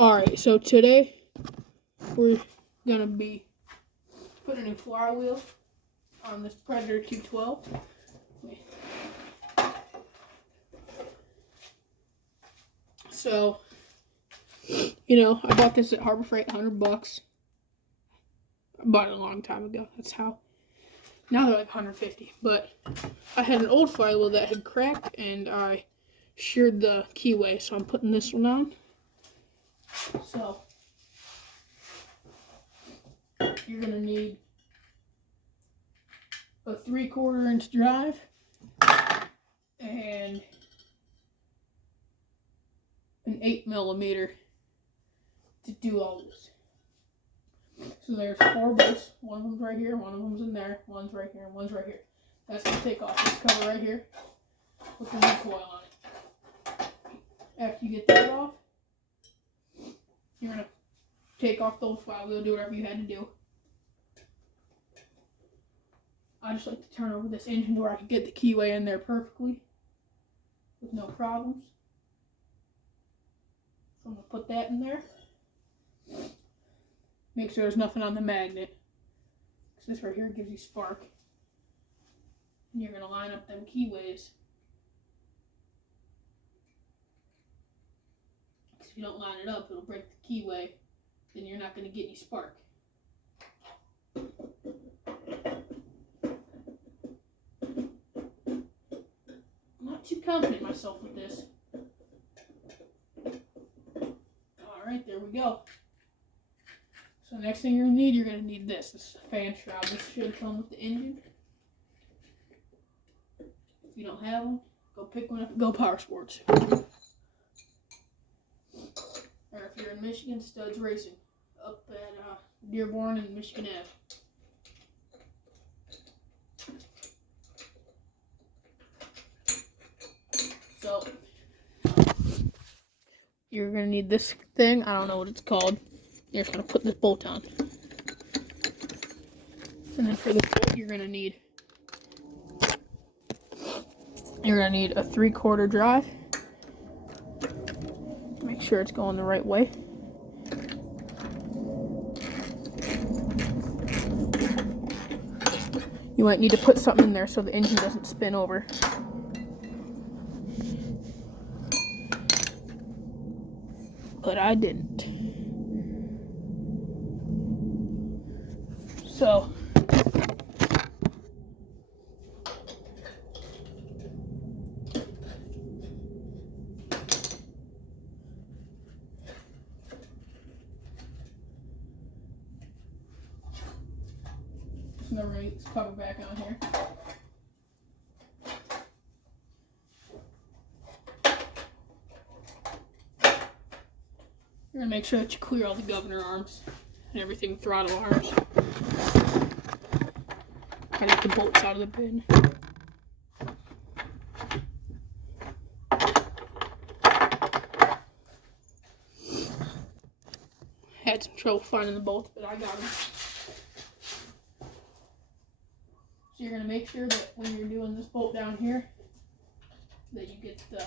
Alright, so today we're going to be putting a flywheel on this Predator 212. So, I bought this at Harbor Freight, $100. I bought it a long time ago. That's how. Now they're like 150. But I had an old flywheel that had cracked, and I sheared the keyway, so I'm putting this one on. So, you're going to need a 3/4 inch drive and an 8mm to do all this. So there's 4 bolts. One of them's right here, one of them's in there, one's right here, and one's right here. That's going to take off this cover right here with the recoil on it. After you get that off, you're going to take off the old flywheel, do whatever you had to do. I just like to turn over this engine to where I can get the keyway in there perfectly with no problems. So I'm going to put that in there. Make sure there's nothing on the magnet, because this right here gives you spark. And you're going to line up them keyways. Because if you don't line it up, it'll break the keyway. Then you're not going to get any spark. I'm not too confident in myself with this. Alright, there we go. So next thing you're going to need this. This is a fan shroud. This should come with the engine. If you don't have one, go pick one up at Go Power Sports. Or if you're in Michigan, Studs Racing, up at Dearborn and Michigan Ave. So, you're going to need this thing. I don't know what it's called. You're just going to put this bolt on. And then for the bolt, you're going to need a 3/4 drive. Make sure it's going the right way. You might need to put something in there so the engine doesn't spin over. But I didn't. So, now we're going to get this cover back on here. You're going to make sure that you clear all the governor arms and everything, throttle arms. I get the bolts out of the bin. Had some trouble finding the bolts, but I got them. So you're going to make sure that when you're doing this bolt down here, that you get the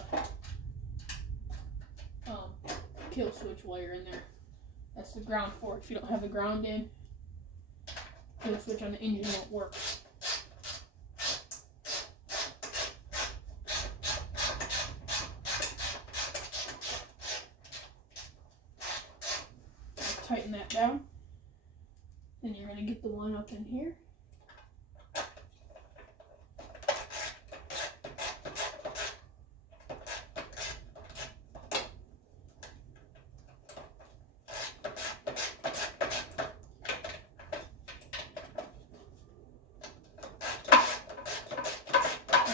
kill switch wire in there. That's the ground for it. If you don't have the ground in, kill switch on the engine won't work. Tighten that down. Then you're going to get the one up in here.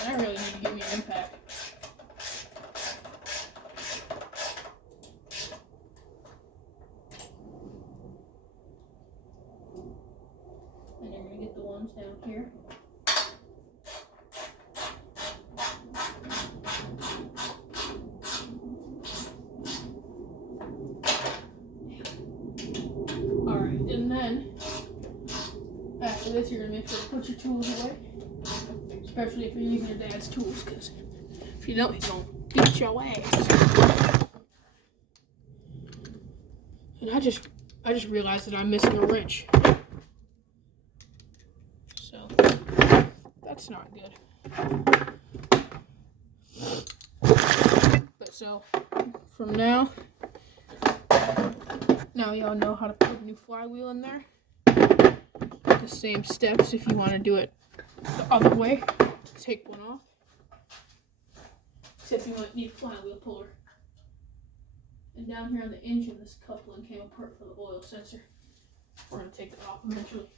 And I really need to give me an impact. And you're going to get the ones down here. Alright, and then after this, you're going to make sure to put your tools away. Especially if you're using your dad's tools, because if you don't, he's going to beat your ass. And I just realized that I'm missing a wrench. So that's not good. But so from now y'all know how to put a new flywheel in there. The same steps if you want to do it the other way. Take one off. Except you might need a flywheel puller. And down here on the engine, this coupling came apart for the oil sensor. We're going to take it off eventually.